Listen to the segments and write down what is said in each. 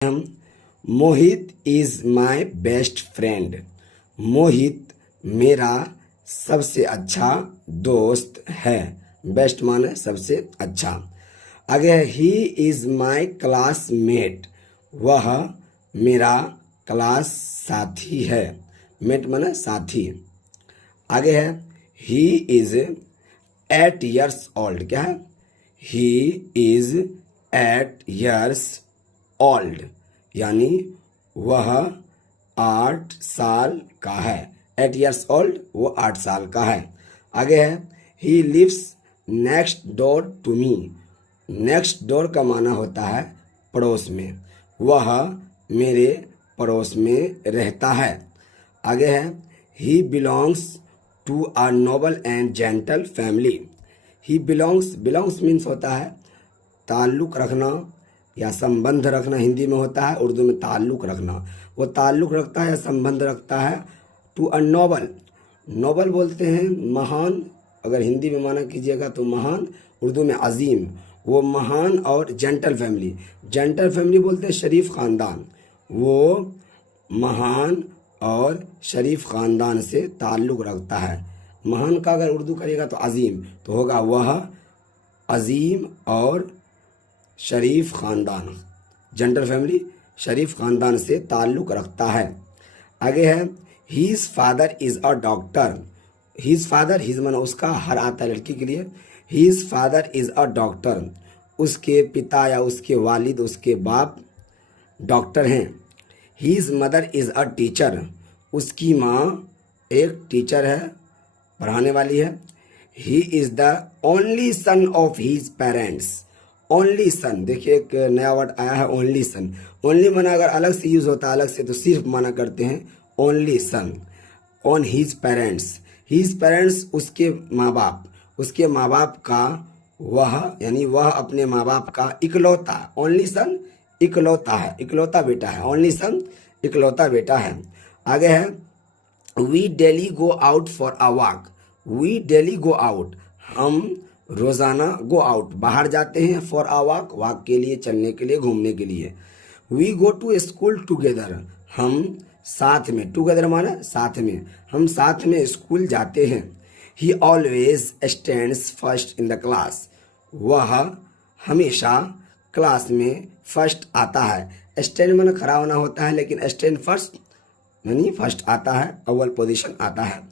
हम मोहित is my best friend. मोहित मेरा सबसे अच्छा दोस्त है। बेस्ट माने सबसे अच्छा। आगे है ही इज माय क्लासमेट। वह मेरा क्लास साथी है। मेट माने साथी। आगे है ही इज 8 years old। क्या है? ही इज 8 years ओल्ड, यानी वह 8 साल का है। 8 years ओल्ड, वो 8 साल का है। आगे है he lives next door to me. Next door का माना होता है पड़ोस में। वह मेरे पड़ोस में रहता है। आगे है he belongs to a noble and gentle family. He belongs means होता है ताल्लुक़ रखना या संबंध रखना। हिंदी में होता है, उर्दू में ताल्लुक़ रखना। वो ताल्लुक़ रखता है या संबंध रखता है टू अ नोबल। नोबल बोलते हैं महान, अगर हिंदी में माना कीजिएगा तो महान, उर्दू में अजीम। वो महान और जेंटल फैमिली। जेंटल फैमिली बोलते हैं शरीफ ख़ानदान। वो महान और शरीफ ख़ानदान से ताल्लुक़ रखता है। महान का अगर उर्दू करिएगा तो अजीम, तो होगा वह अजीम और शरीफ ख़ानदान। जेंटल फैमिली शरीफ ख़ानदान से ताल्लुक़ रखता है। आगे है his father is a doctor. His father, his माना उसका, हर आता है लड़की के लिए। His father is a doctor. उसके पिता या उसके वालिद, उसके बाप डॉक्टर हैं। His mother is a teacher. उसकी माँ एक टीचर है, पढ़ाने वाली है। He is the only son of his parents. Only son, देखिए एक नया वर्ड आया है ओनली सन। ओनली माना अगर अलग से यूज़ होता है, अलग से, तो सिर्फ माना करते हैं only son. On his parents. His parents उसके माँ बाप, उसके माँ बाप का वह, यानी वह अपने माँ बाप का इकलौता, ओनली सन इकलौता है, इकलौता बेटा है। ओनली सन इकलौता बेटा है। आगे है we daily go out for a walk. We daily go out, हम रोज़ाना गो आउट, बाहर जाते हैं, फॉर अ वॉक, वॉक के लिए, चलने के लिए, घूमने के लिए। We go to school together, हम साथ में, टुगेदर माना साथ में, हम साथ में स्कूल जाते हैं। ही always stands first in the class. वह हमेशा क्लास में फर्स्ट आता है। स्टैंड माना खड़ा होना होता है, लेकिन स्टैंड फर्स्ट यानी फर्स्ट आता है, अव्वल पोजीशन आता है।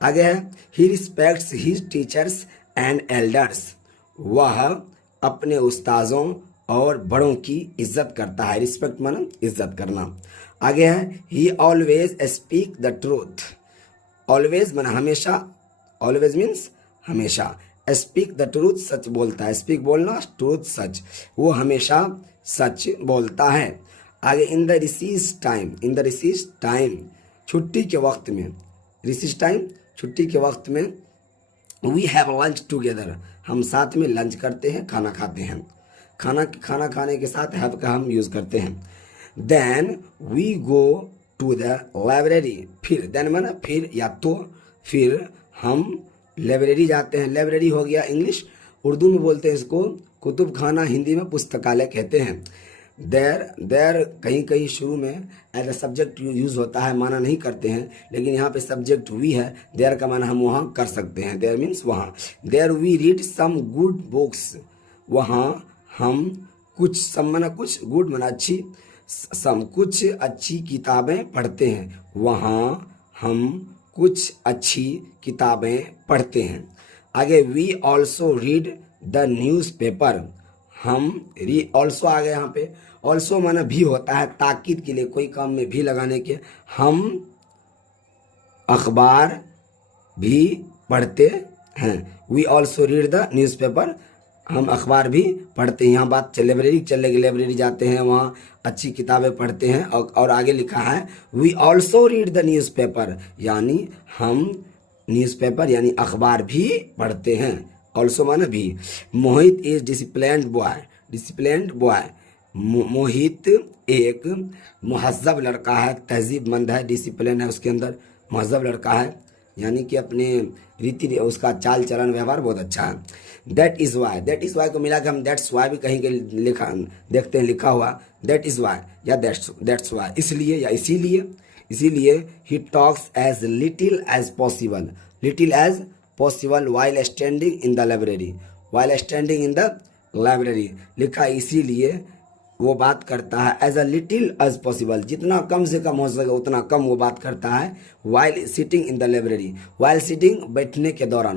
आगे है he respects his teachers and elders. वह अपने उस्ताजों और बड़ों की इज्जत करता है। रिस्पेक्ट माना इज्जत करना। आगे है he always speak the truth. Always माना हमेशा, ऑलवेज मीन्स हमेशा। स्पीक द ट्रूथ, सच बोलता है। स्पीक बोलना, ट्रूथ सच, वो हमेशा सच बोलता है। आगे in the recess time, in the recess time, छुट्टी के वक्त में, रिसीज टाइम छुट्टी के वक्त में। वी हैव लंच टुगेदर, हम साथ में लंच करते हैं, खाना खाते हैं। खाना खाने के साथ हैव का हम यूज़ करते हैं। Then we go to the library. फिर देन माना फिर या तो, फिर हम लाइब्रेरी जाते हैं। लाइब्रेरी हो गया इंग्लिश, उर्दू में बोलते हैं इसको कुतुब खाना, हिंदी में पुस्तकालय कहते हैं। देर कहीं कहीं शुरू में एज अ सब्जेक्ट यूज़ होता है, माना नहीं करते हैं, लेकिन यहाँ पे सब्जेक्ट वी है। देर का माना हम वहाँ कर सकते हैं। देर मीन्स वहाँ। There we read some good books. वहाँ हम कुछ, सम माना कुछ, गुड माना अच्छी, सम कुछ अच्छी किताबें पढ़ते हैं। वहाँ हम कुछ अच्छी किताबें पढ़ते हैं। आगे we also read the newspaper. हम ऑल्सो आ गए यहाँ पे। ऑल्सो माना भी होता है ताकीद के लिए, कोई काम में भी लगाने के। हम अखबार भी पढ़ते हैं। We also read the newspaper, हम अखबार भी पढ़ते हैं। यहाँ बात लाइब्रेरी चलेगी, लाइब्रेरी जाते हैं, वहाँ अच्छी किताबें पढ़ते हैं। और आगे लिखा है we also read the newspaper, यानी हम न्यूज़पेपर यानी अखबार भी पढ़ते हैं। ऑल्सो माना भी। Mohit is disciplined boy. Disciplined boy, Mohit एक महज़ब लड़का है, तहजीबमंद है, डिसिप्लिन है उसके अंदर, महज़ब लड़का है, यानी कि अपने रीति उसका चाल चलन व्यवहार बहुत अच्छा है। दैट इज़ वाई को मिला के हम दैट्स वाई भी कहीं के लिखा देखते हैं लिखा हुआ दैट इज़ वाई या दैट्स वाई, इसलिए या इसीलिए he talks as little as possible while standing in the library, लिखा इसीलिए वो बात करता है as a little as possible, जितना कम से कम हो सके उतना कम वो बात करता है while sitting in the library, while sitting बैठने के दौरान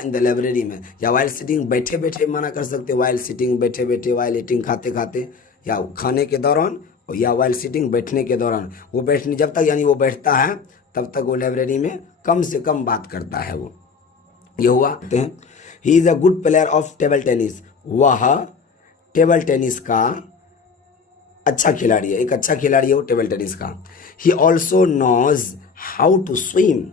इन द लाइब्रेरी में, या वाइल सिटिंग बैठे बैठे मना कर सकते, वाइल सिटिंग बैठे बैठे, वाइल ईटिंग खाते खाते, या खाने के दौरान, या वाइल सिटिंग बैठने के दौरान, वो बैठने जब तक यानी वो बैठता है तब तक वो लाइब्रेरी में कम से कम बात करता है वो। ये हुआ he is a good player of table tennis, वह टेबल टेनिस का अच्छा खिलाड़ी है, एक अच्छा खिलाड़ी है वो टेबल टेनिस का। He also knows how to swim,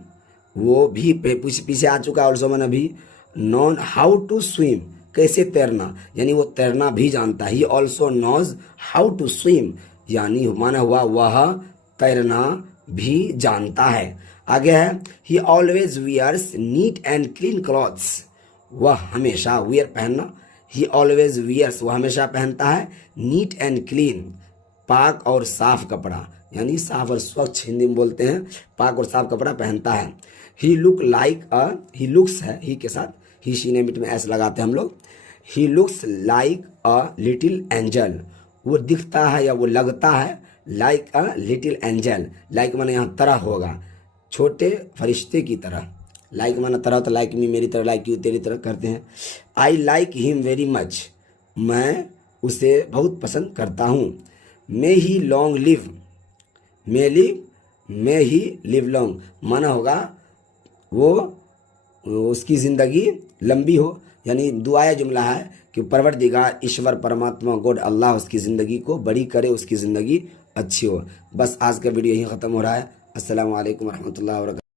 वो भी पीछे आ चुका है, ऑल्सो मैंने भी नॉन हाउ टू स्विम, कैसे तैरना, यानी वो तैरना भी जानता है। He also knows how to swim, यानी माना हुआ वह तैरना भी जानता है। आगे है he always wears neat and clean clothes, वह हमेशा वियर पहनना, ही ऑलवेज वियर्स वह हमेशा पहनता है, नीट एंड क्लीन पाक और साफ कपड़ा, यानी साफ और स्वच्छ हिंदी में बोलते हैं, पाक और साफ कपड़ा पहनता है। ही लुक्स है ही के साथ ही शी ने बीच में ऐसे लगाते हैं हम लोग। He looks like a little angel, वो दिखता है या वो लगता है like a little angel, like माने यहाँ तरह होगा, छोटे फरिश्ते की तरह, लाइक माना तरह तो लाइक मी मेरी तरह, लाइक यू तेरी तरह करते हैं। I like him very much, मैं उसे बहुत पसंद करता हूँ। May he long live, may he live long, माना होगा वो उसकी ज़िंदगी लंबी हो, यानी दुआया जुमला है कि परवरदिगार ईश्वर परमात्मा गॉड अल्लाह उसकी ज़िंदगी को बड़ी करे, उसकी ज़िंदगी अच्छी हो। बस आज का वीडियो यहीं ख़त्म हो रहा है। अस्सलामु अलैकुम रहमतुल्लाहि व बरकातहू।